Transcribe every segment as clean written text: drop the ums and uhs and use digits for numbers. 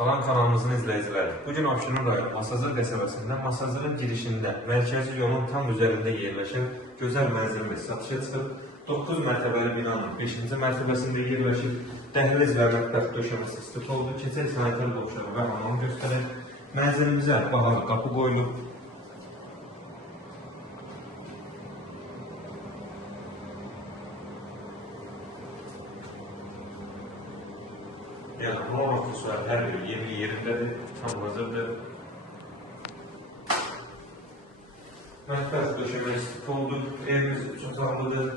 Salam kanalımızın izləyiciləri. Bugün Abşeron rayon Masazır qəsəbəsində Masazırın girişində mərkəzi yolun tam üzərində yerləşən gözəl mənzilimiz satışa çıxıb. 9 mərtəbəli binanın 5-ci mərtəbəsində yerləşib. Dəhliz və mətbəx döşəməsi istif oldu. Keçək sanitar boşluğu və hamamı göstərək. Mənzilimizə bahalı qapı qoyulub. Yəni, normal kurslar hər biri yerindədir, tam hazırdır. Mətbəx döşəməsi istif oldu. Evimiz çox sağlıdır.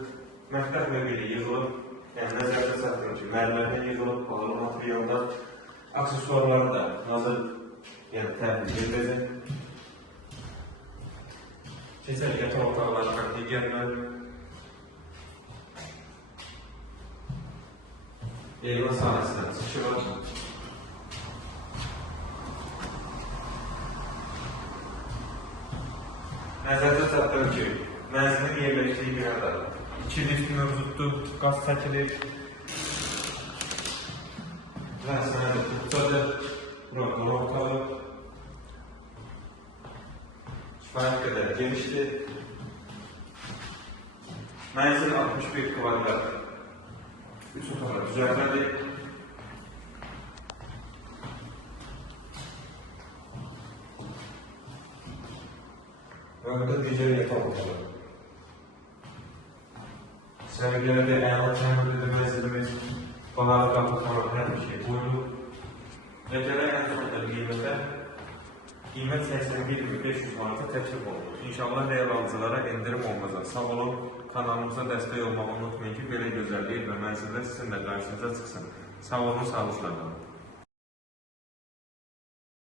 Mətbəx möbili yığılıb. Yəni, nəzərdə saxlayın ki, mərmərdən yığılıb, pahalı materialda. Aksesuarları da hazır, yəni təhlil ediləcək. Keçək yataq otaqlarından digərlər. Elma sahəsindən çıxışı var. Nəzərdə çatdırın ki, mənzilin yerləşdiyi binada 2 lift mövcuddur, qaz çəkilir. Rəsməli tutsadır, bura otağı. Kifayət qədər genişdir. Mənzil 61 kvadrat. 3 otağı düzəltmədir. Və burada digər yataq otağı. Səviyyədə əla təmirlidir mənzilimiz. Bahalı qapı falan hər bir şey qoyulub. Və gələk ən sonunda qiymətə. Qiymət 81.500 manata təklif olunur. İnşallah real alıcılara endirim olmazsa. Sağ olun, kanalımıza dəstək olmağı unutmayın ki, belə gözəllik və mənzillər sizin də qarşınıza çıxsın. Sağ olun, sağlıqla qalın.